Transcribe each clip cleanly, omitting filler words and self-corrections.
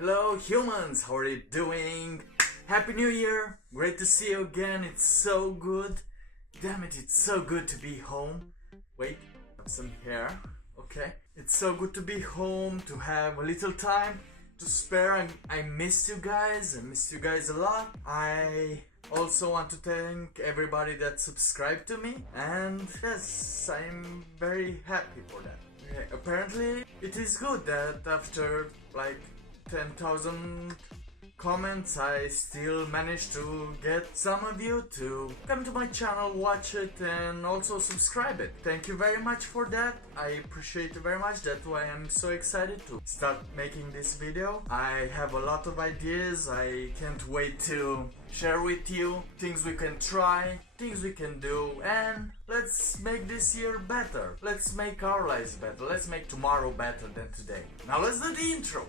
Hello humans, how are you doing? Happy New Year! Great to see you again, it's so good. Damn it, it's so good to be home. Wait, have some hair. Okay. It's so good to be home, to have a little time to spare. I missed you guys, a lot. I also want to thank everybody that subscribed to me, and yes, I'm very happy for that. Okay, apparently it is good that after like 10,000 comments I still managed to get some of you to come to my channel, watch it, and also subscribe it. Thank you very much for that. I appreciate it very much. That's why I'm so excited to start making this video. I have a lot of ideas. I can't wait to share with you things we can try, things we can do, and let's make this year better. Let's make our lives better. Let's make tomorrow better than today. Now let's do the intro.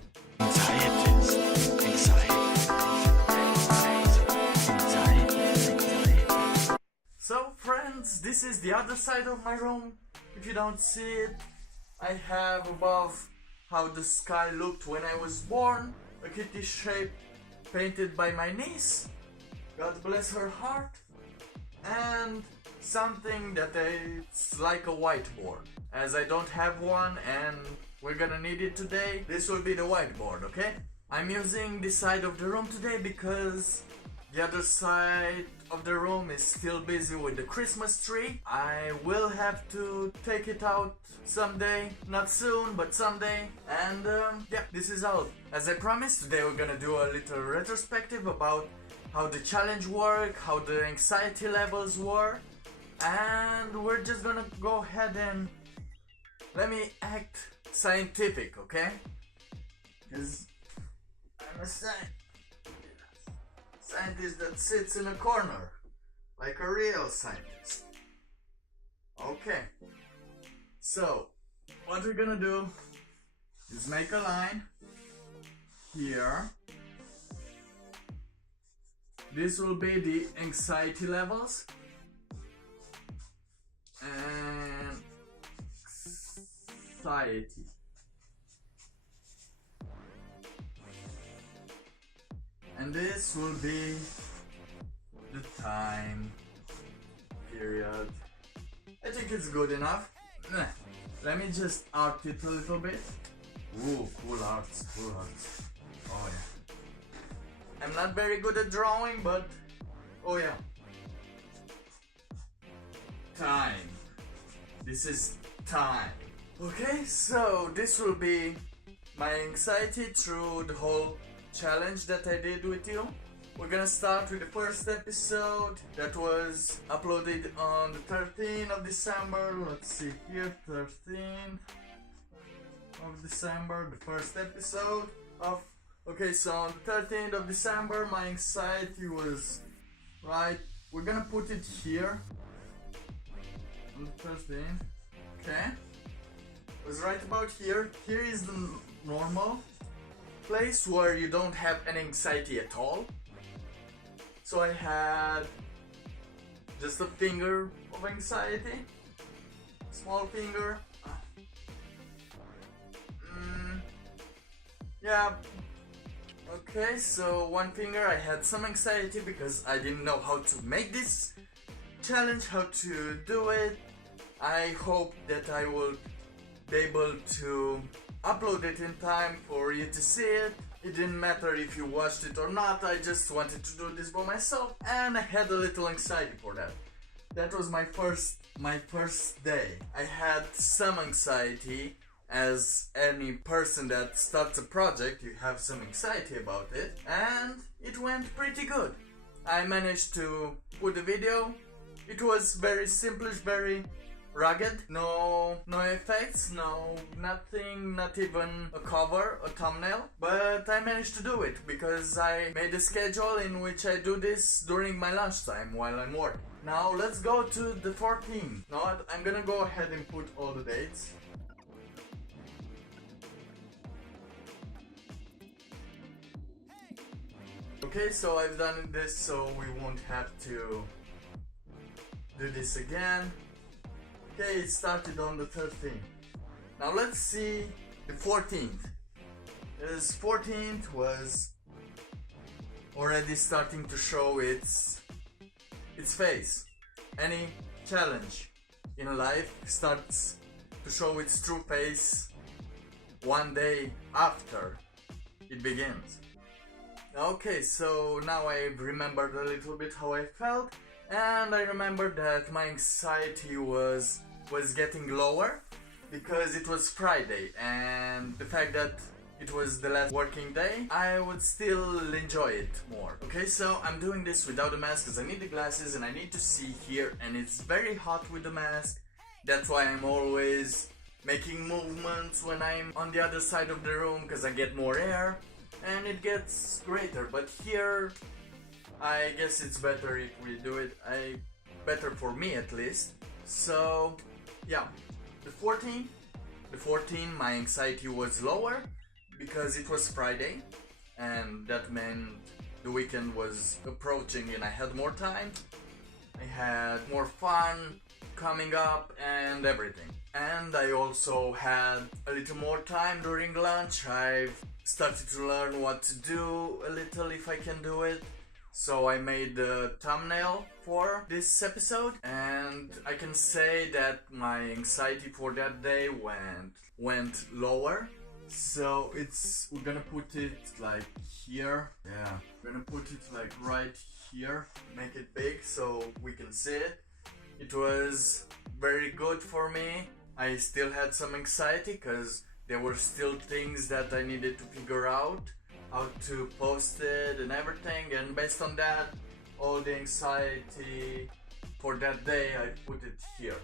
So friends, this is the other side of my room. If you don't see it, I have above how the sky looked when I was born, a kitty shape painted by my niece, God bless her heart, and something that it's like a whiteboard. As I don't have one and we're gonna need it today, this will be the whiteboard, okay? I'm using this side of the room today because the other side of the room is still busy with the Christmas tree. I will have to take it out someday, not soon, but someday. And yeah, this is all. As I promised, today we're gonna do a little retrospective about how the challenge worked, how the anxiety levels were, and we're just gonna go ahead and let me act scientific, okay? Because I'm a scientist that sits in a corner, like a real scientist. Okay, so what we're gonna do is make a line here. This will be the anxiety levels and anxiety. And this will be the time period. I think it's good enough. Let me just art it a little bit. Ooh, cool arts, cool arts. Oh yeah. I'm not very good at drawing, but oh yeah. Time. This is time. Okay, so this will be my anxiety through the whole challenge that I did with you. We're gonna start with the first episode that was uploaded on the 13th of December. Let's see here, 13th of December, the first episode of... Okay, so on the 13th of December my anxiety was right. We're gonna put it here on the 13th. Okay, it was right about here. Here is the normal place where you don't have any anxiety at all. So I had just a finger of anxiety, small finger. Yeah. Okay, so one finger I had some anxiety because I didn't know how to make this challenge, how to do it. I hope that I will be able to upload it in time for you to see it. It didn't matter if you watched it or not, I just wanted to do this by myself, and I had a little anxiety for that. That was my first day. I had some anxiety. As any person that starts a project, you have some anxiety about it, and it went pretty good. I managed to put the video. It was very simplish, very rugged, no effects, no nothing, not even a cover, a thumbnail, but I managed to do it because I made a schedule in which I do this during my lunchtime while I'm working. Now let's go to the 14th. Now I'm gonna go ahead and put all the dates. Okay, so I've done this so we won't have to do this again. Okay, it started on the 13th. Now let's see the 14th. His 14th was already starting to show its face. Any challenge in life starts to show its true face one day after it begins. Okay, so now I've remembered a little bit how I felt, and I remembered that my anxiety was getting lower because it was Friday, and the fact that it was the last working day, I would still enjoy it more. Okay, so I'm doing this without a mask because I need the glasses and I need to see here, and it's very hot with the mask. That's why I'm always making movements when I'm on the other side of the room because I get more air and it gets greater. But here, I guess it's better if we do it. Better for me at least. So yeah, the 14, my anxiety was lower because it was Friday, and that meant the weekend was approaching and I had more time. I had more fun coming up and everything. And I also had a little more time during lunch. I've started to learn what to do a little if I can do it. So I made the thumbnail for this episode, and I can say that my anxiety for that day went lower. So we're gonna put it like here. Yeah, we're gonna put it like right here, make it big so we can see it. It was very good for me. I still had some anxiety because there were still things that I needed to figure out, how to post it and everything, and based on that, all the anxiety for that day, I put it here.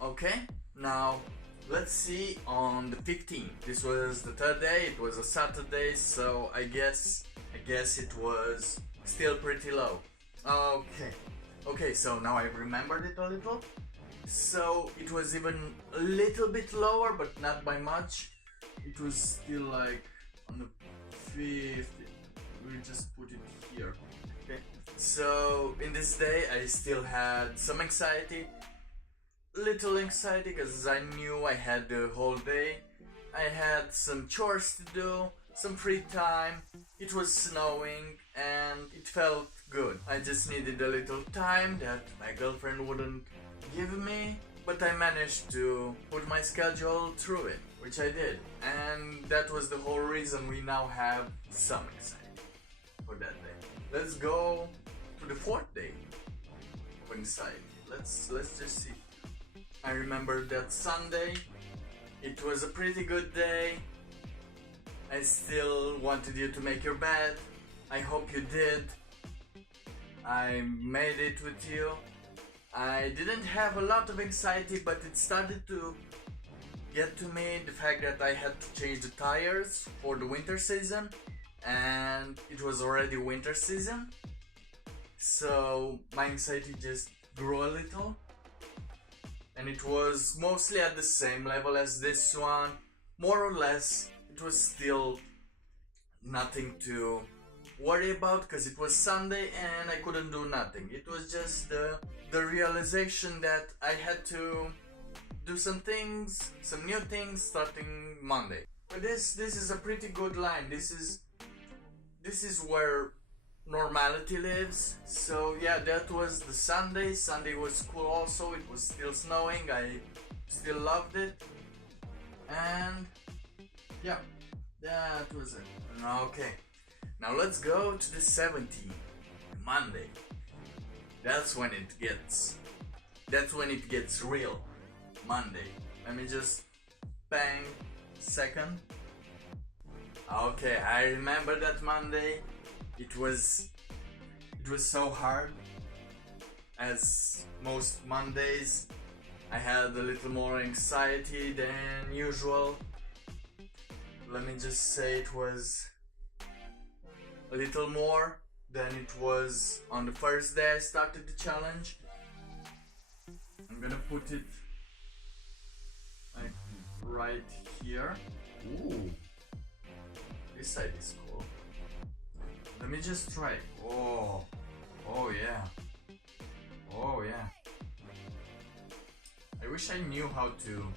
Okay, now let's see on the 15th. This was the third day, it was a Saturday, so I guess it was still pretty low. Okay, so now I remembered it a little. So it was even a little bit lower, but not by much. It was still like on the 5th. We just put it here. Okay. So in this day, I still had some anxiety. Little anxiety because I knew I had the whole day. I had some chores to do, some free time. It was snowing and it felt good. I just needed a little time that my girlfriend wouldn't give me, but I managed to put my schedule through it, which I did. And that was the whole reason we now have some anxiety for that day. Let's go to the 4th day of anxiety. Let's just see. I remember that Sunday. It was a pretty good day. I still wanted you to make your bed. I hope you did. I made it with you. I didn't have a lot of anxiety, but it started to get to me, the fact that I had to change the tires for the winter season, and it was already winter season. So my anxiety just grew a little. And it was mostly at the same level as this one, more or less. It was still nothing to worry about because it was Sunday and I couldn't do nothing. It was just the realization that I had to do some things, some new things starting Monday. But this is a pretty good line. This is where normality lives. So yeah, that was the Sunday. Sunday was cool also. It was still snowing. I still loved it. And yeah, that was it. Okay, now let's go to the 17th, Monday. That's when it gets real. Monday. Let me just bang second. Okay, I remember that Monday. It was so hard. As most Mondays, I had a little more anxiety than usual. Let me just say it was a little more than it was on the first day I started the challenge. I'm gonna put it like right here. Ooh, this side is cool. Let me just try. Oh yeah. Oh yeah. I wish I knew how to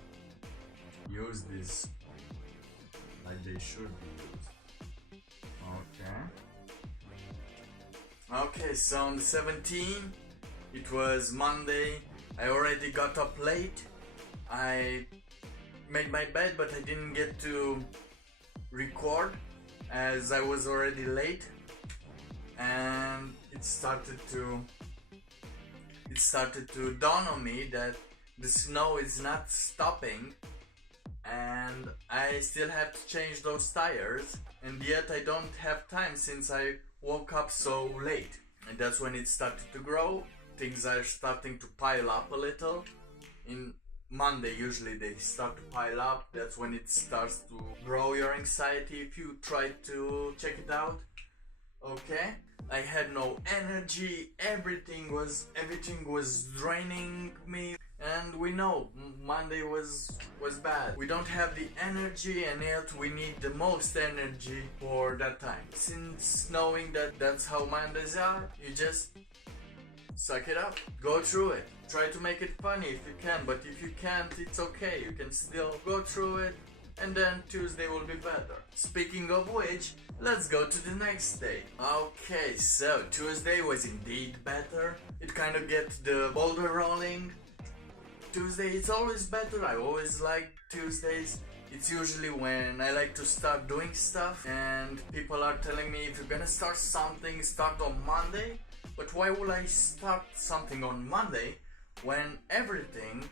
use this like they should be used. Okay, so on the 17th, it was Monday. I already got up late. I made my bed, but I didn't get to record as I was already late, and it started to dawn on me that the snow is not stopping and I still have to change those tires, and yet I don't have time since I woke up so late. And that's when it started to grow. Things are starting to pile up a little. In Monday usually they start to pile up. That's when it starts to grow your anxiety if you try to check it out. Okay, I had no energy, everything was draining me, and we know Monday was bad. We don't have the energy, and yet we need the most energy for that time. Since knowing that that's how Mondays are, you just suck it up, go through it, try to make it funny if you can, but if you can't, it's okay, you can still go through it, and then Tuesday will be better. Speaking of which, let's go to the next day. Okay, so Tuesday was indeed better. It kind of gets the boulder rolling. Tuesday, it's always better. I always like Tuesdays. It's usually when I like to start doing stuff, and people are telling me if you're gonna start something, start on Monday. But why would I start something on Monday when everything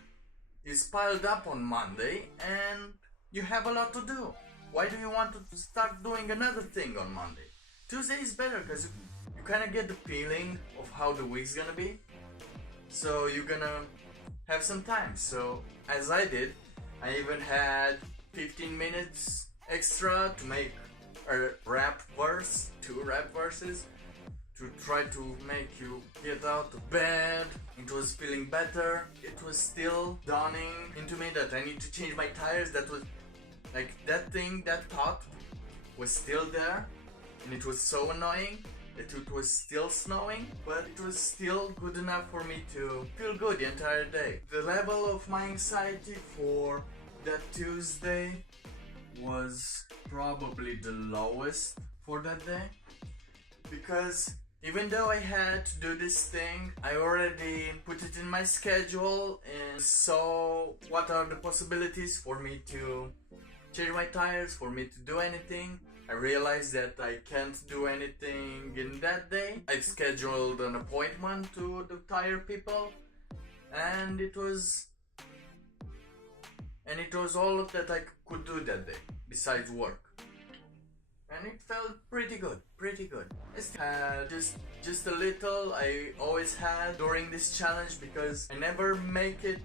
is piled up on Monday and you have a lot to do? Why do you want to start doing another thing on Monday? Tuesday is better because you kind of get the feeling of how the week's gonna be. So you're gonna have some time. So as I did, I even had 15 minutes extra to make a rap verse, 2 rap verses, to try to make you get out of bed. It was feeling better. It was still dawning into me that I need to change my tires. That was like that thought was still there, and it was so annoying that it was still snowing, but it was still good enough for me to feel good the entire day. The level of my anxiety for that Tuesday was probably the lowest for that day, because even though I had to do this thing, I already put it in my schedule and saw what are the possibilities for me to change my tires, for me to do anything. I realized that I can't do anything in that day. I've scheduled an appointment to the tire people, and it was all that I could do that day besides work. And it felt pretty good. I still had just a little I always had during this challenge, because I never made it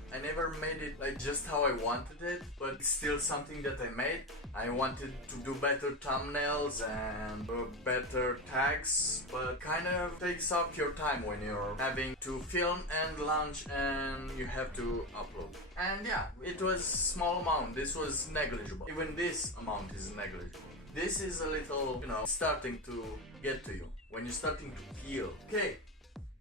like just how I wanted it, but it's still something that I made. I wanted to do better thumbnails and better tags, but kind of takes up your time when you're having to film and launch and you have to upload. And yeah, it was small amount. This was negligible. Even this amount is negligible. This is a little, starting to get to you when you're starting to feel. Okay,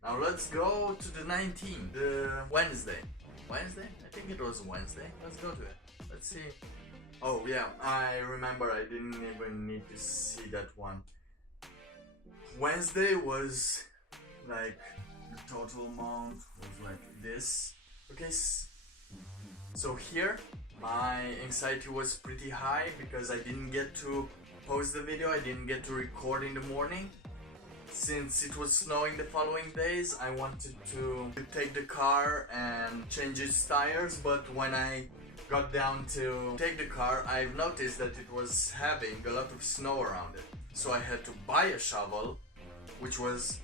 now let's go to the 19th, the Wednesday. Wednesday? I think it was Wednesday. Let's go to it. Let's see. Oh yeah, I remember I didn't even need to see that one. Wednesday was like, the total amount was like this. Okay, so here my anxiety was pretty high because I didn't get to post the video, I didn't get to record in the morning. Since it was snowing the following days, I wanted to take the car and change its tires, but when I got down to take the car, I've noticed that it was having a lot of snow around it. So I had to buy a shovel, which was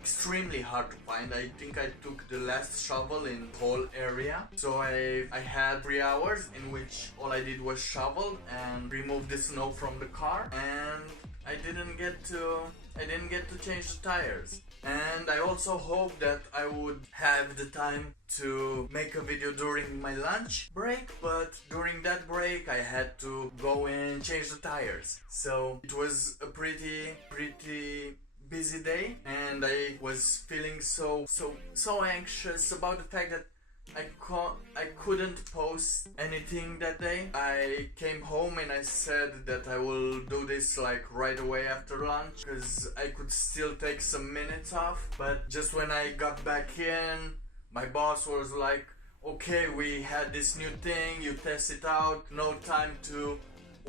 extremely hard to find. I think I took the last shovel in the whole area. So I had 3 hours in which all I did was shovel and remove the snow from the car, and I didn't get to change the tires. And I also hoped that I would have the time to make a video during my lunch break, but during that break I had to go and change the tires. So it was a pretty busy day, and I was feeling so anxious about the fact that I couldn't post anything that day. I came home and I said that I will do this like right away after lunch because I could still take some minutes off. But just when I got back in, my boss was like, okay, we had this new thing, you test it out, no time to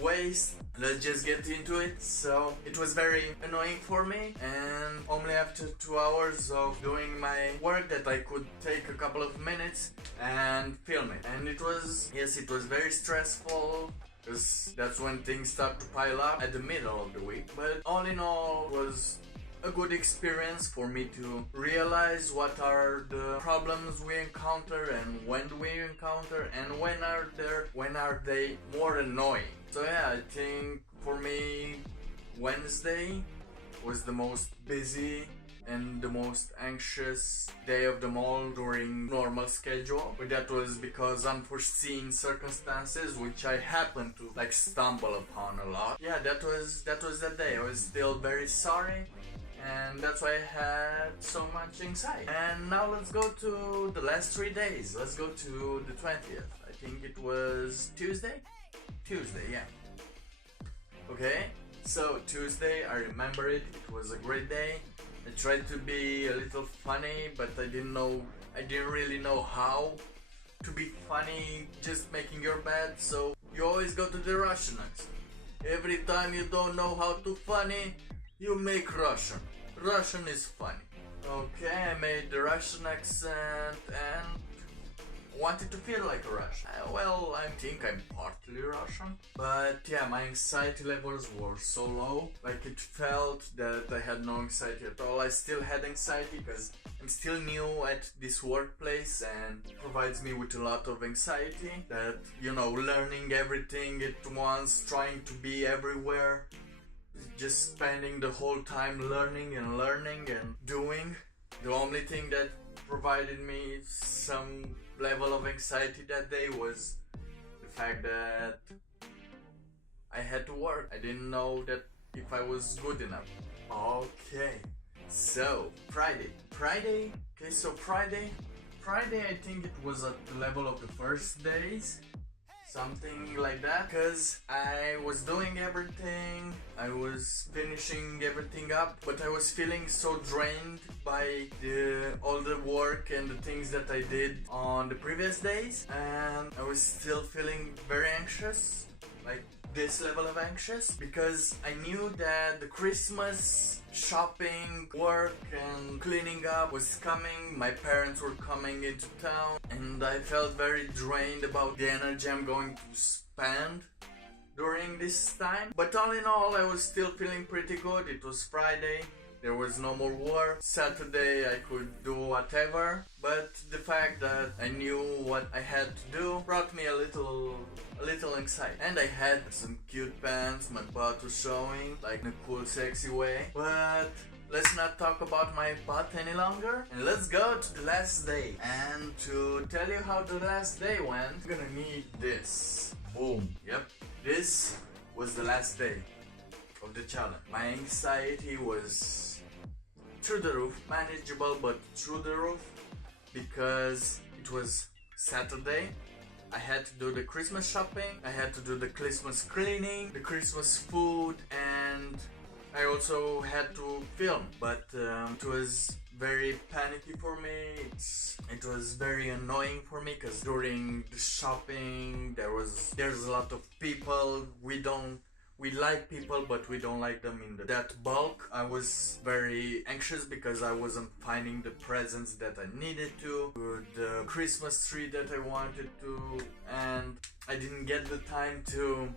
waste, let's just get into it. So it was very annoying for me, and only after 2 hours of doing my work that I could take a couple of minutes and film it. And it was very stressful because that's when things start to pile up at the middle of the week. But all in all, it was a good experience for me to realize what are the problems we encounter and when do we encounter and when are they more annoying. So yeah, I think for me Wednesday was the most busy and the most anxious day of them all during normal schedule, but that was because unforeseen circumstances which I happened to like stumble upon a lot. Yeah, that was that day. I was still very sorry, and that's why I had so much anxiety. And now let's go to the last 3 days. Let's go to the 20th. I think it was Tuesday, yeah. Okay, so Tuesday, I remember it. It was a great day. I tried to be a little funny, but I didn't really know how to be funny just making your bed. So you always go to the Russian accent. Every time you don't know how to funny, you make Russian. Russian is funny. Okay, I made the Russian accent and wanted to feel like a Russian. Well, I think I'm partly Russian, but yeah, my anxiety levels were so low. Like, it felt that I had no anxiety at all. I still had anxiety because I'm still new at this workplace and it provides me with a lot of anxiety. That, you know, learning everything at once, trying to be everywhere, just spending the whole time learning and doing. The only thing that provided me some level of anxiety that day was the fact that I had to work. I didn't know that if I was good enough. Okay, so Friday, I think it was at the level of the first days, something like that, because I was doing everything, I was finishing everything up, but I was feeling so drained by all the work and the things that I did on the previous days, and I was still feeling very anxious, like this level of anxious, because I knew that the Christmas shopping, work and cleaning up was coming. My parents were coming into town and I felt very drained about the energy I'm going to spend during this time. But all in all, I was still feeling pretty good. It was Friday, there was no more work. Saturday I could do whatever, but the fact that I knew what I had to do brought me a little anxiety. And I had some cute pants, my butt was showing, like in a cool sexy way. But let's not talk about my butt any longer, and let's go to the last day. And to tell you how the last day went, I'm gonna need this. Boom. Yep, this was the last day of the challenge. My anxiety was through the roof, manageable but through the roof, because it was Saturday. I had to do the Christmas shopping, I had to do the Christmas cleaning, the Christmas food, and I also had to film. But it was very panicky for me. It was very annoying for me because during the shopping there's a lot of people. We like people, but we don't like them in that bulk. I was very anxious because I wasn't finding the presents that I needed to, the Christmas tree that I wanted to, and I didn't get the time to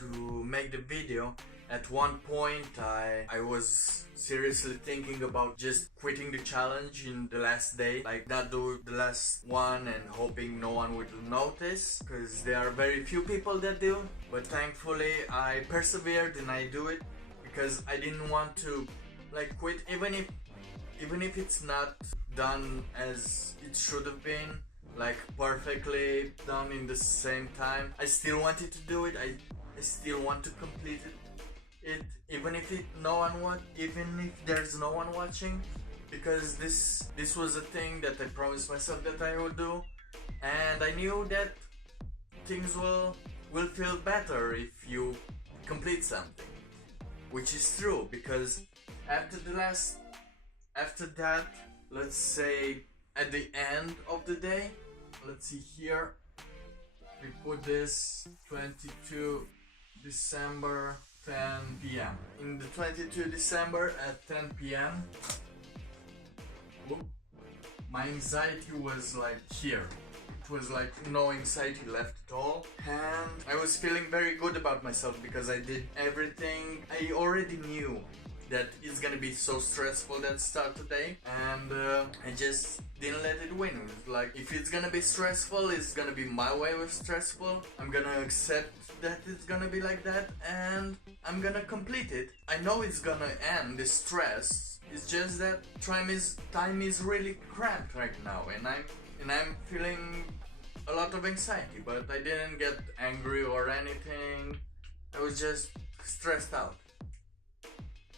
make the video. At one point, I was seriously thinking about just quitting the challenge in the last day, like not do the last one and hoping no one would notice, because there are very few people that do. But thankfully I persevered and I do it because I didn't want to like quit, even if it's not done as it should have been, like perfectly done in the same time. I still wanted to do it. I still want to complete it, even if there's no one watching, because this was a thing that I promised myself that I would do, and I knew that things will feel better if you complete something, which is true, because after that, let's say at the end of the day, let's see here, we put this 22 December 10 p.m. In the 22 December at 10 p.m. my anxiety was like here. It was like no anxiety left at all, and I was feeling very good about myself because I did everything. I already knew that it's gonna be so stressful that start today, and I just didn't let it win. It was like, if it's gonna be stressful, it's gonna be my way of stressful. I'm gonna accept that it's gonna be like that, and I'm gonna complete it. I know it's gonna end the stress. It's just that time is really cramped right now, and I'm feeling a lot of anxiety, but I didn't get angry or anything. I was just stressed out.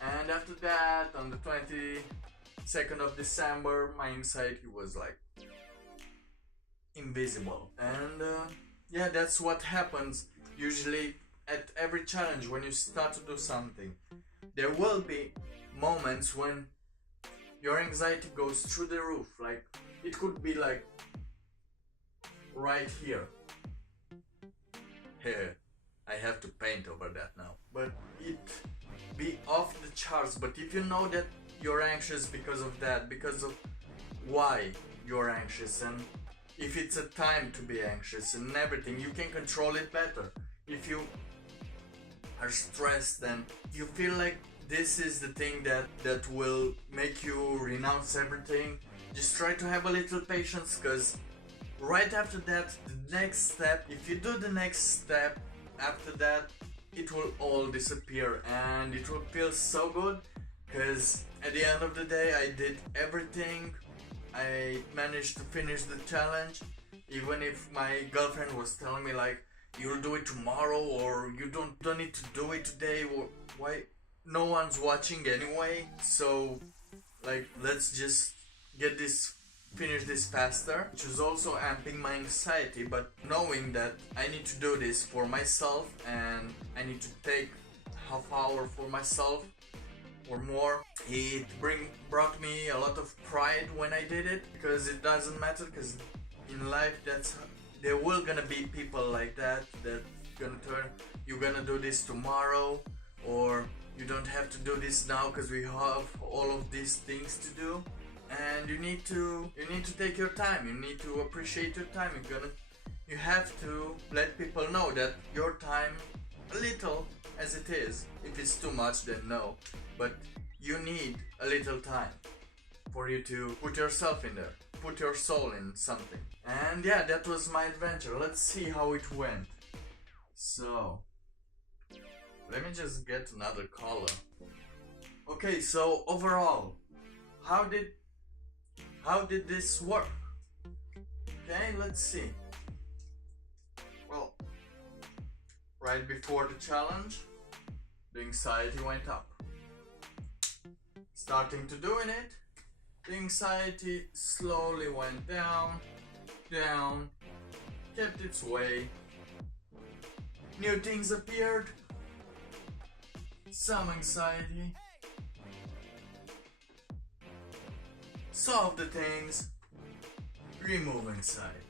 And after that, on the 22nd of December, my anxiety was like invisible. And yeah, that's what happens usually at every challenge when you start to do something. There will be moments when your anxiety goes through the roof. Like, it could be like right here. Here, I have to paint over that now. But it be off the charts. But if you know that you're anxious because of that, because of why you're anxious, and if it's a time to be anxious and everything, you can control it better. If you are stressed and you feel like this is the thing that will make you renounce everything, just try to have a little patience, because right after that, the next step, if you do the next step after that, it will all disappear and it will feel so good, because at the end of the day I did everything. I managed to finish the challenge, even if my girlfriend was telling me like, you'll do it tomorrow, or you don't need to do it today, or why, no one's watching anyway, so like, let's just finish this faster, which was also amping my anxiety. But knowing that I need to do this for myself and I need to take half hour for myself or more, it brought me a lot of pride when I did it, because it doesn't matter, because in life there will gonna be people like that gonna turn, you're gonna do this tomorrow, or you don't have to do this now because we have all of these things to do. And you need to take your time. You need to appreciate your time. You have to let people know that your time, a little as it is, if it's too much then no, but you need a little time for you to put yourself in there, put your soul in something. And yeah, that was my adventure. Let's see how it went. So let me just get another color. Okay, so overall, how did this work? Okay, let's see. Well, right before the challenge, the anxiety went up. Starting to doing it, the anxiety slowly went down, kept its way. New things appeared, some anxiety. Solve the things, remove anxiety.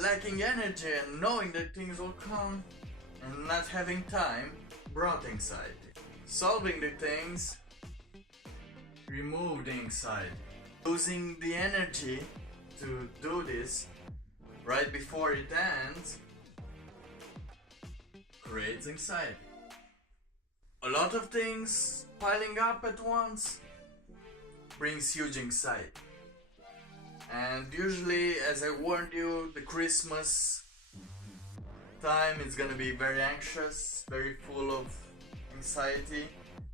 Lacking energy and knowing that things will come and not having time brought anxiety. Solving the things removed anxiety. Losing the energy to do this right before it ends creates anxiety. A lot of things piling up at once brings huge anxiety. And usually, as I warned you, the Christmas time is gonna be very anxious, very full of anxiety,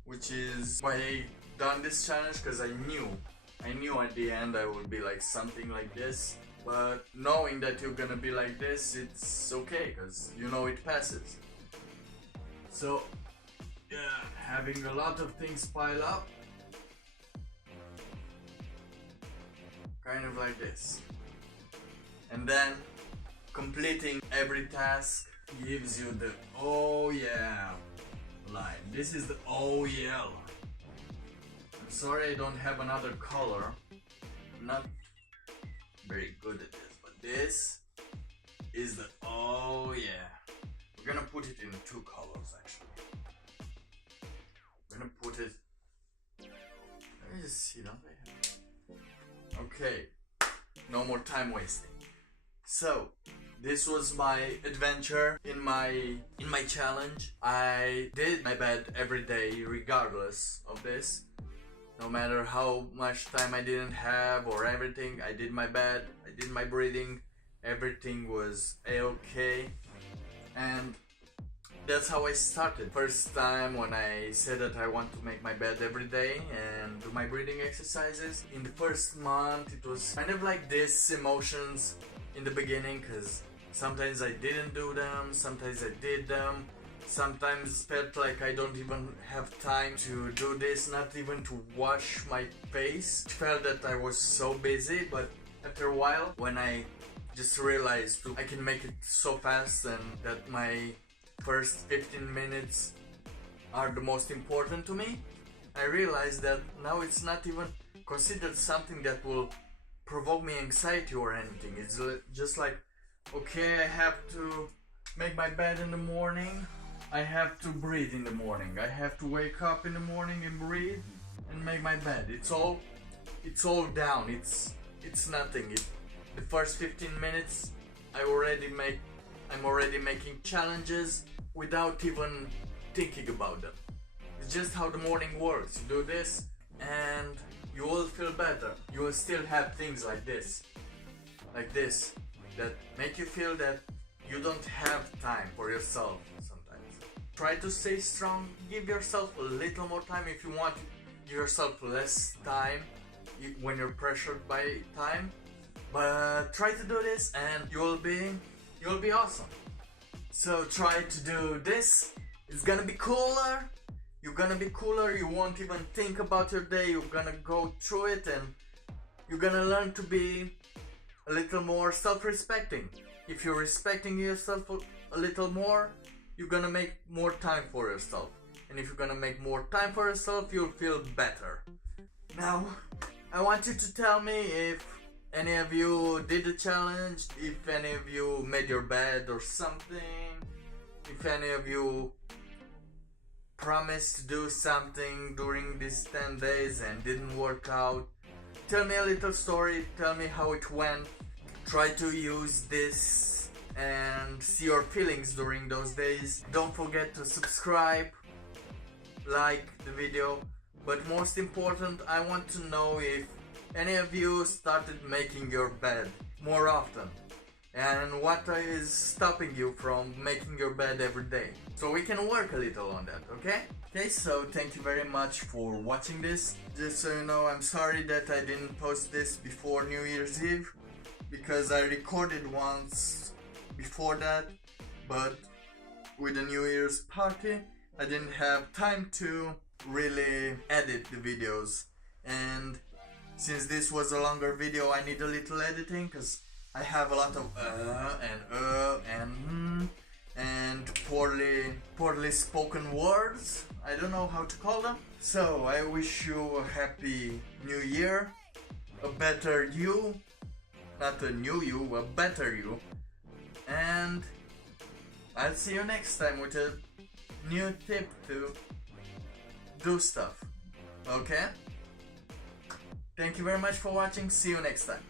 which is why I done this challenge, because I knew at the end I would be like something like this. But knowing that you're gonna be like this, it's okay, because you know it passes. So yeah, having a lot of things pile up kind of like this. And then completing every task gives you the oh yeah line. This is the oh yeah. I'm sorry I don't have another color. I'm not very good at this, but this is the oh yeah. We're gonna put it in 2 colors actually. We're gonna put it. Let me just see, don't I? Okay, no more time wasting. So this was my adventure in my challenge. I did my bed every day regardless of this. No matter how much time I didn't have or everything, I did my bed, I did my breathing, everything was a-okay. And that's how I started. First time when I said that I want to make my bed every day and do my breathing exercises. In the first month it was kind of like this emotions in the beginning, because sometimes I didn't do them, sometimes I did them. Sometimes felt like I don't even have time to do this, not even to wash my face. It felt that I was so busy, but after a while, when I just realized I can make it so fast and that my first 15 minutes are the most important to me, I realized that now it's not even considered something that will provoke me anxiety or anything. It's just like, okay, I have to make my bed in the morning, I have to breathe in the morning, I have to wake up in the morning and breathe and make my bed. It's all down. It's nothing. The first 15 minutes I'm already making challenges without even thinking about them. It's just how the morning works. You do this and you will feel better. You will still have things like this, that make you feel that you don't have time for yourself sometimes. Try to stay strong. Give yourself a little more time if you want. Give yourself less time when you're pressured by time. But try to do this and you'll be awesome. So try to do this. It's gonna be cooler. You're gonna be cooler. You won't even think about your day. You're gonna go through it and you're gonna learn to be a little more self-respecting. If you're respecting yourself a little more, you're gonna make more time for yourself. And if you're gonna make more time for yourself, you'll feel better. Now, I want you to tell me if any of you did the challenge, if any of you made your bed or something, if any of you promised to do something during these 10 days and didn't work out. Tell me a little story, tell me how it went. Try to use this and see your feelings during those days. Don't forget to subscribe, like the video, but most important, I want to know if any of you started making your bed more often and what is stopping you from making your bed every day, so we can work a little on that. Okay, so thank you very much for watching this. Just so you know, I'm sorry that I didn't post this before New Year's Eve, because I recorded once before that, but with the New Year's party I didn't have time to really edit the videos, and since this was a longer video, I need a little editing because I have a lot of and poorly spoken words. I don't know how to call them. So I wish you a happy new year, a better you, not a new you, a better you, and I'll see you next time with a new tip to do stuff. Okay? Thank you very much for watching. See you next time.